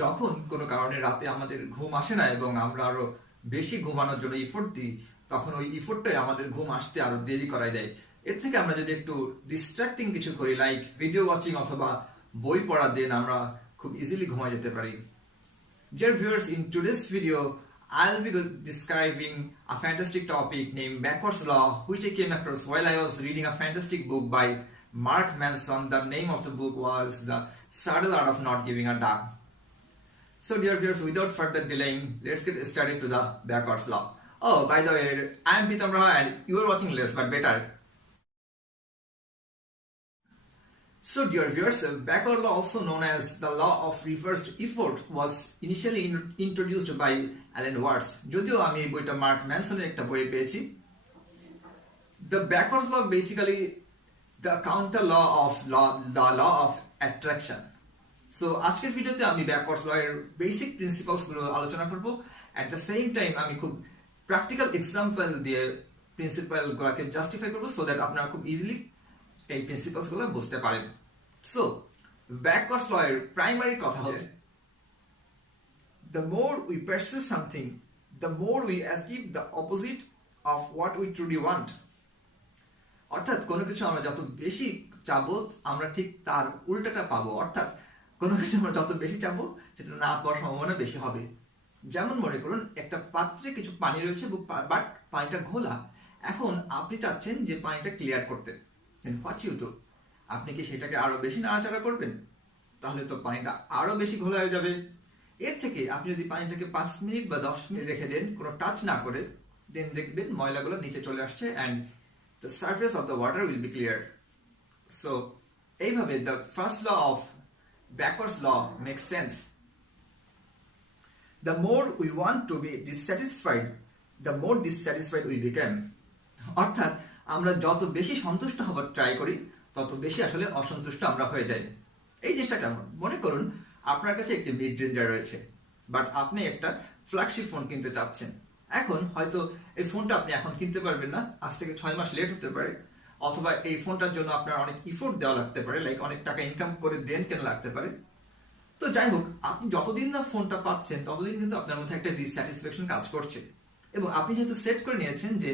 যখন কোনো কারণে রাতে আমাদের ঘুম আসে না এবং আমরা আরো বেশি ঘুমানোর জন্য ইফোর্ট দিই, তখন ওই ইফোর্টটাই আমাদের ঘুম আসতে আরো দেরি করায় দেয়। এর থেকে আমরা যদি একটু ডিস্ট্রাক্টিং কিছু করি, লাইক ভিডিও ওয়াচিং অথবা বই পড়া, দেন আমরা খুব ইজিলি ঘুমায় যেতে পারি। Dear viewers, in today's video, I'll be describing a fantastic topic named Backwards Law, which I came across while I was reading a fantastic book by Mark Manson. The name of the book was The Subtle Art of Not Giving a Damn. So, dear viewers, without further delaying, let's get started to the Backwards Law. Oh, by the way, I'm Pritam Raha and you are watching Less But Better. So, dear viewers, backward law, also known as the law of reversed effort, was initially introduced by Alan Watts. যদিও আমি এই বইটা mark ম্যানসনের একটা বইয়ে পেয়েছি। The backwards law basically the counter law of the law of attraction. So আজকের ভিডিওতে আমি ব্যাকওয়ার্ডস ল এর বেসিক প্রিন্সিপালস গুলো আলোচনা করব। এট দ্য সেম টাইম আমি খুব প্র্যাকটিক্যাল এক্সাম্পল দিয়ে প্রিন্সিপাল গুলোকে জাস্টিফাই করব, সো দ্যাট আপনারা খুব ইজিলি এই প্রিন্সিপালস গুলো বুঝতে পারেন। সো ব্যাকওয়ার্ডস ল এর প্রাইমারি কথা হচ্ছে, the more we pursue something, the more we achieve the opposite of what we truly want. অর্থাৎ কোনো কিছু আমরা যত বেশি চাবো, আমরা ঠিক তার উল্টাটা পাবো। অর্থাৎ কোনো কিছু আমরা যত বেশি চাবো, সেটা না পাওয়ার সম্ভাবনা বেশি হবে। যেমন মনে করুন, একটা পাত্রে কিছু পানি রয়েছে, বাট পানিটা ঘোলা। এখন আপনি চাচ্ছেন যে পানিটা ক্লিয়ার করতে, হোয়াট ইউ ডু? আপনি কি সেটাকে আরো বেশি নাড়াচাড়া করবেন? তাহলে তো পানিটা আরো বেশি ঘোলা হয়ে যাবে। এর থেকে আপনি যদি পানিটাকে 5 মিনিট বা 10 মিনিট রেখে দেন, কোনো টাচ না করে, দেন দেখবেন ময়লাগুলো নিচে চলে আসছে and the surface of the water will be clear. So এইভাবে the first law of backwards law makes sense. The more we want to be dissatisfied, the more dissatisfied we become. অর্থাৎ আমরা যত বেশি সন্তুষ্ট হবার ট্রাই করি, তত বেশি আসলে অসন্তুষ্ট আমরা হয়ে যাই। এই জিনিসটা কেমন? মনে করুন আপনার কাছে একটি মিড রেঞ্জার রয়েছে, বাট আপনি একটা ফ্ল্যাগশিপ ফোন কিনতে চাচ্ছেন। এখন হয়তো এই ফোনটা আপনি এখন কিনতে পারবেন না, আজ থেকে 6 মাস লেট হতে পারে, অথবা এই ফোনটার জন্য আপনার অনেক ইফোর্ট দেওয়া লাগতে পারে, লাইক অনেক টাকা ইনকাম করে দেন কেনা লাগতে পারে। তো যাই হোক, আপনি যতদিন না ফোনটা পাচ্ছেন, ততদিন কিন্তু আপনার মধ্যে একটা ডিসস্যাটিসফ্যাকশন কাজ করছে। এবং আপনি যেহেতু সেট করে নিয়েছেন যে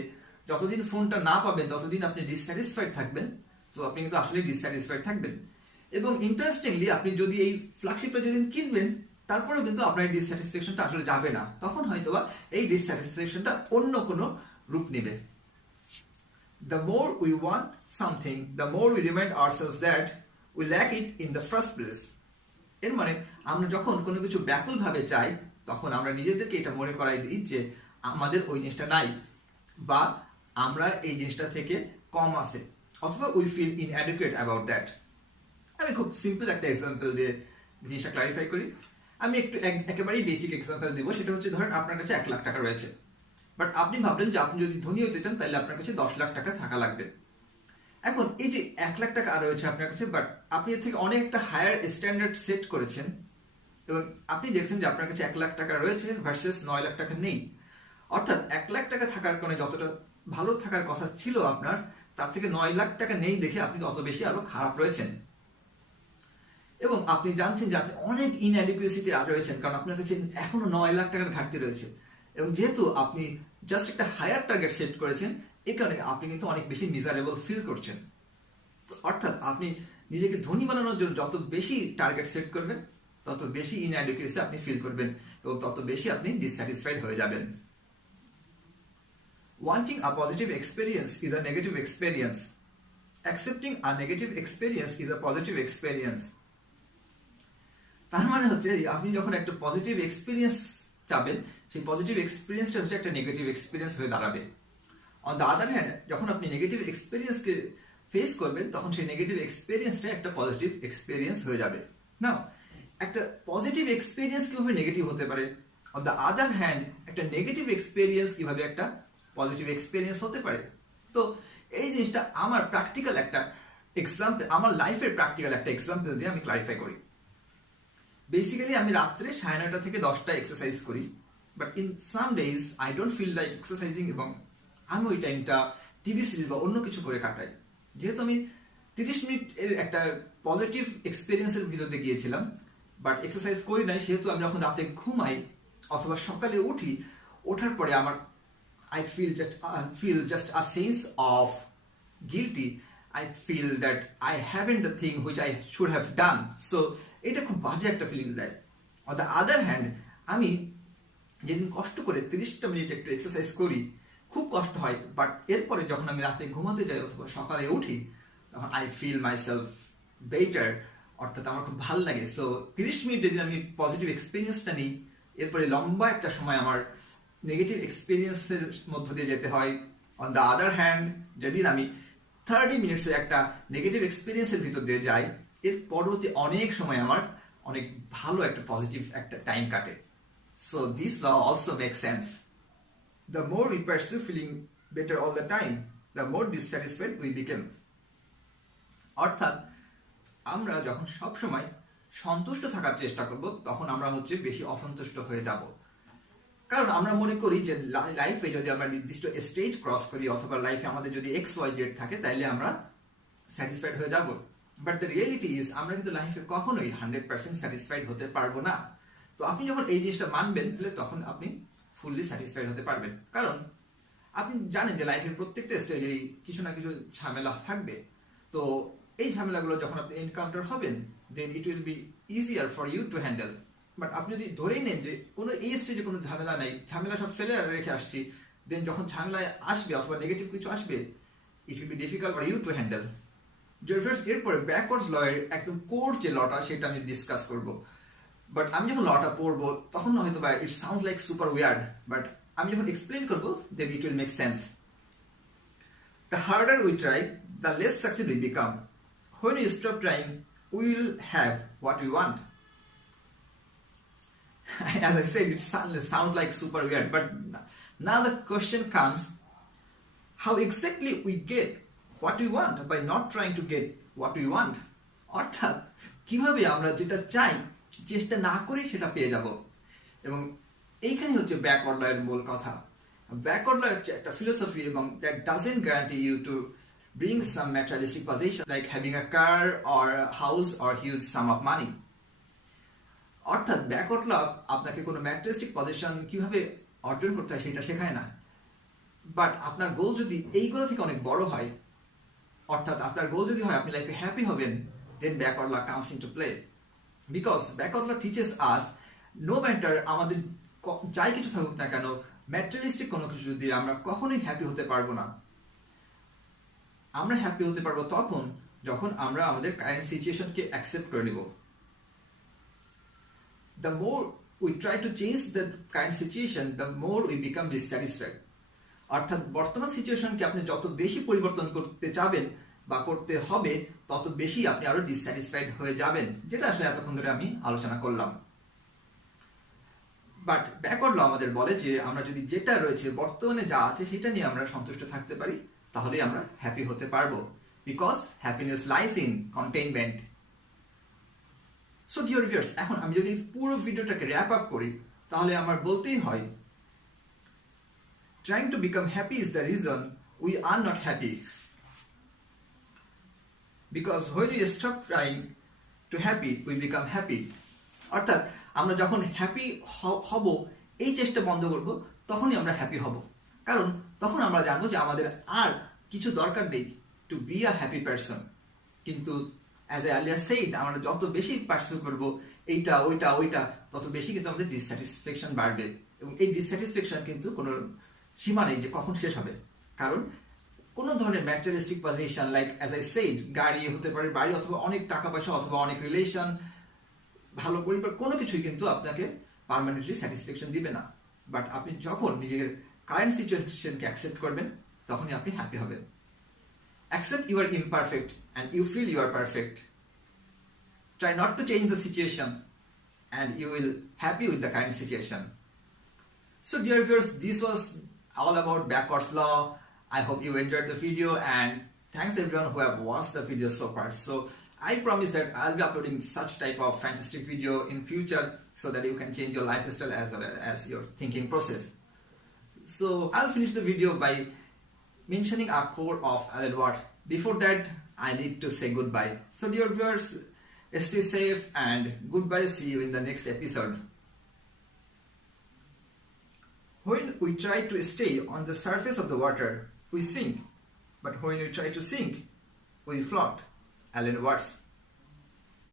যতদিন ফোনটা না পাবেন ততদিন আপনি ডিসস্যাটিসফাইড থাকবেন, তো আপনি কিন্তু আসলে ডিসস্যাটিসফাইড থাকবেন। এবং ইন্টারেস্টিংলি, আপনি যদি এই ফ্ল্যাগশিপটা যেদিন কিনবেন, তারপরেও কিন্তু আপনার এই ডিসস্যাটিসফ্যাকশনটা আসলে যাবে না। তখন হয়তোবা এই ডিসস্যাটিসফ্যাকশনটা অন্য কোনো রূপ নেবে। The more we want something, the more we remind ourselves that we lack it in the first place. এর মানে আমরা যখন কোনো কিছু ব্যাকুলভাবে চাই, তখন আমরা নিজেদেরকে এটা মনে করাই দিই যে আমাদের ওই জিনিসটা নাই, বা আমরা এই জিনিসটা থেকে কম আছে, অথবা we feel inadequate about that. আমি খুব সিম্পল একটা এক্সাম্পল দিয়ে জিনিসটা ক্লারিফাই করি। আমি একটু একেবারেই বেসিক এক্সাম্পল দিব। সেটা হচ্ছে, ধরেন আপনার কাছে 1 লাখ টাকা রয়েছে, বাট আপনি ভাবলেন যে আপনি যদি ধনী হতে চান, তাহলে আপনার কাছে 10 লাখ টাকা থাকা লাগবে। এখন এই যে 1 লাখ টাকা রয়েছে আপনার কাছে, বাট আপনি এর থেকে অনেক একটা হায়ার স্ট্যান্ডার্ড সেট করেছেন, এবং আপনি দেখছেন যে আপনার কাছে 1 লাখ টাকা রয়েছে ভার্সেস 9 লাখ টাকা নেই। অর্থাৎ 1 লাখ টাকা থাকার কারণে যতটা ভালো থাকার কথা ছিল আপনার, তার থেকে 9 লাখ টাকা নেই দেখে আপনি তত বেশি আরো খারাপ রয়েছেন। এবং আপনি জানছেন যে আপনি অনেক ইনঅ্যাডিকুয়েসিতে রয়েছেন, কারণ আপনার কাছে এখনো 9 লাখ টাকার ঘাটতি রয়েছে। এবং যেহেতু আপনি জাস্ট একটা হায়ার টার্গেট সেট করেছেন, এই কারণে আপনি কিন্তু অনেক বেশি মিজারেবল ফিল করছেন। অর্থাৎ আপনি নিজেকে ধনী বানানোর জন্য যত বেশি টার্গেট সেট করবেন, তত বেশি ইনঅ্যাডিকুয়েসি আপনি ফিল করবেন, এবং তত বেশি আপনি ডিসস্যাটিসফাইড হয়ে যাবেন। Wanting a positive experience is a negative experience. Accepting a negative experience is a positive experience. তার মানে হচ্ছে, আপনি যখন একটা পজিটিভ এক্সপিরিয়েন্স চাবেন, সেই পজিটিভ এক্সপিরিয়েন্সটা হচ্ছে একটা নেগেটিভ এক্সপিরিয়েন্স হয়ে দাঁড়াবে। অন দ্য আদার হ্যান্ড, যখন আপনি নেগেটিভ এক্সপিরিয়েন্সকে ফেস করবেন, তখন সেই নেগেটিভ এক্সপিরিয়েন্সটা একটা পজিটিভ এক্সপিরিয়েন্স হয়ে যাবে। নাও, একটা পজিটিভ এক্সপিরিয়েন্স কিভাবে নেগেটিভ হতে পারে? অন দ্য আদার হ্যান্ড, একটা নেগেটিভ এক্সপিরিয়েন্স কিভাবে একটা পজিটিভ এক্সপিরিয়েন্স হতে পারে? তো এই জিনিসটা আমার প্র্যাকটিক্যাল একটা এক্সাম্পল, আমার লাইফের প্র্যাকটিক্যাল একটা এক্সাম্পল দিয়ে আমি ক্লারিফাই করি। বেসিক্যালি আমি রাত্রে 9:30 থেকে 10টা এক্সারসাইজ করি, but in some days I don't feel like exercising, এবং আমি ওই টাইমটা টিভি সিরিজ বা অন্য কিছু করে কাটাই। যেহেতু আমি 30 মিনিটের একটা পজিটিভ এক্সপিরিয়েন্সের ভিতরে গিয়েছিলাম, বাট এক্সারসাইজ করি নাই, সেহেতু আমি যখন রাতে ঘুমাই অথবা সকালে উঠি, ওঠার পরে আমার I feel just a sense of guilty. I feel that I haven't the thing which I should have done. So এটা খুব বাজে একটা ফিলিং দেয়। On the other hand, আমি যেদিন কষ্ট করে 30টা মিনিট একটু এক্সারসাইজ করি, খুব কষ্ট হয়, বাট এরপরে যখন আমি রাতে ঘুমাতে যাই অথবা সকালে উঠি, তখন I feel myself better, অর্থাৎ আমার খুব ভালো লাগে। সো 30 মিনিট যেদিন আমি পজিটিভ এক্সপিরিয়েন্সটা নিই, এরপরে লম্বা একটা সময় আমার নেগেটিভ এক্সপিরিয়েন্সের মধ্য দিয়ে যেতে হয়। অন দ্য আদার হ্যান্ড, যেদিন আমি 30 মিনিটসের একটা নেগেটিভ এক্সপিরিয়েন্সের ভিতর দিয়ে যাই, এর পরবর্তী অনেক সময় আমার অনেক ভালো একটা পজিটিভ একটা টাইম কাটে। So this law also make sense. The more we pursue feeling better all the time, the more dissatisfied we became. অর্থাৎ আমরা যখন সবসময় সন্তুষ্ট থাকার চেষ্টা করব, তখন আমরা বেশি অসন্তুষ্ট হয়ে যাব। কারণ আমরা মনে করি যে লাইফে যদি আমরা নির্দিষ্ট স্টেজ ক্রস করি অথবা লাইফে আমাদের যদি XYZ থাকে, তাইলে আমরা স্যাটিসফাইড হয়ে যাব। বাট দ্য রিয়েলিটি ইজ আমরা কিন্তু লাইফে কখনোই 100% স্যাটিসফাইড হতে পারবো না। তো আপনি যখন এই জিনিসটা মানবেন, তখন আপনি ফুললি স্যাটিসফাইড হতে পারবেন। কারণ আপনি জানেন যে লাইফের প্রত্যেকটা স্টেজেই কিছু না কিছু ঝামেলা থাকবে। তো এই ঝামেলাগুলো যখন আপনি এনকাউন্টার হবেন, then it will be easier for you to handle. But আপনি যদি ধরেই নেন যে কোনো এই স্টেজে কোনো ঝামেলা নাই, ঝামেলা সব ফেলে রেখে আসছি, দেন যখন ঝামেলায় আসবে অথবা নেগেটিভ কিছু আসবে, it will be difficult for you to handle. এরপরে ব্যাকওয়ার্ডস লয়ের একদম কোর যে লটা, সেটা আমি ডিসকাস করব। বাট আমি যখন লটা পড়বো, তখন হয়তো বা it sounds like super weird, but আমি যখন এক্সপ্লেন করবো, then it will make sense. The harder we try, the less succeed we become. When we stop trying, we will have what we want. As I said, it sounds like super weird, but now the question comes, how exactly we get what we want by not trying to get what we want? অর্থাৎ কিভাবে আমরা যেটা চাই চেষ্টা না করে সেটা পেয়ে যাব। এবং এইখানে ব্যাকওয়ার্ড লয়ের মূল কথা। ব্যাকওয়ার্ড লয়ের একটা ফিলোসফি, এবং that doesn't guarantee you to bring some materialistic possession like having a car or a house or huge sum of money. অর্থাৎ ব্যাকওয়ার্ড ল আপনাকে কোনো ম্যাটেরিয়ালিস্টিক পজিশন কিভাবে অর্জন করতে হয় সেটা শেখায় না। বাট আপনার গোল যদি এইগুলো থেকে অনেক বড় হয়, অর্থাৎ আপনার গোল যদি হয় আপনি লাইফে হ্যাপি হবেন, then backward law comes into play. Because backward law teaches us, no matter আমাদের যাই কিছু থাকুক না কেন, ম্যাটেরিয়ালিস্টিক কোনো কিছু দিয়ে আমরা কখনোই হ্যাপি হতে পারবো না। আমরা হ্যাপি হতে পারবো তখন যখন আমরা আমাদের কারেন্ট সিচুয়েশনকে অ্যাকসেপ্ট করে নিব। The more we try to change the current situation, the more we become dissatisfied. অর্থাৎ বর্তমান সিচুয়েশনকে আপনি যত বেশি পরিবর্তন করতে চাবেন বা করতে হবে, তত বেশি আপনি আরো ডিসস্যাটিসফাইড হয়ে যাবেন, যেটা আসলে এতক্ষণ ধরে আমি আলোচনা করলাম। বাট ব্যাকওয়ার্ড ল আমাদের বলে যে আমরা যদি যেটা রয়েছে বর্তমানে যা আছে সেটা নিয়ে আমরা সন্তুষ্ট থাকতে পারি, তাহলে আমরা হ্যাপি হতে পারবো। Because happiness lies in containment. So dear viewers, এখন আমি যদি পুরো ভিডিওটাকে র্যাপ আপ করি, তাহলে আমার বলতেই হয়, trying to become happy is the reason we are not happy. Because when we stop trying to happy, we become happy. অর্থাৎ আমরা যখন হ্যাপি হব, এই চেষ্টা বন্ধ করব, তখনই আমরা হ্যাপি হব। কারণ তখন আমরা জানবো যে আমাদের আর কিছু দরকার নেই to be a happy person. কিন্তু অ্যাজ এ আর্লিয়ার সেইড, আমরা যত বেশি পার্সু করবো এইটা ওইটা ওইটা, তত বেশি কিন্তু আমাদের ডিসস্যাটিসফ্যাকশন বাড়বে। এবং এই ডিসস্যাটিসফ্যাকশন কিন্তু কোনো সীমা নেই যে কখন শেষ হবে। কারণ কোনো ধরনের materialistic position, like as I said, গাড়ি হতে পারে, বাড়ি অথবা অনেক টাকা পয়সা অথবা অনেক রিলেশন, ভালো পরিবার, কোনো কিছুই কিন্তু আপনাকে পার্মানেন্টলি স্যাটিসফ্যাকশন দিবে না। বাট আপনি যখন নিজের কারেন্ট সিচুয়েশনকে অ্যাকসেপ্ট করবেন, তখনই আপনি হ্যাপি হবেন। Accept you are imperfect and you feel you are perfect. Try not to change the situation and you will happy with the current situation. So dear viewers, this was all about backwards law. I hope you enjoyed the video, and thanks everyone who have watched the video so far. So I promise that I'll be uploading such type of fantastic video in future so that you can change your lifestyle as well as your thinking process. So I'll finish the video by mentioning a quote of Alan Watt. Before that, I need to say goodbye. So dear viewers, Stay safe and goodbye. See you in the next episode. When we try to stay on the surface of the water, we sink. But when we try to sink, we float. Alan Watts.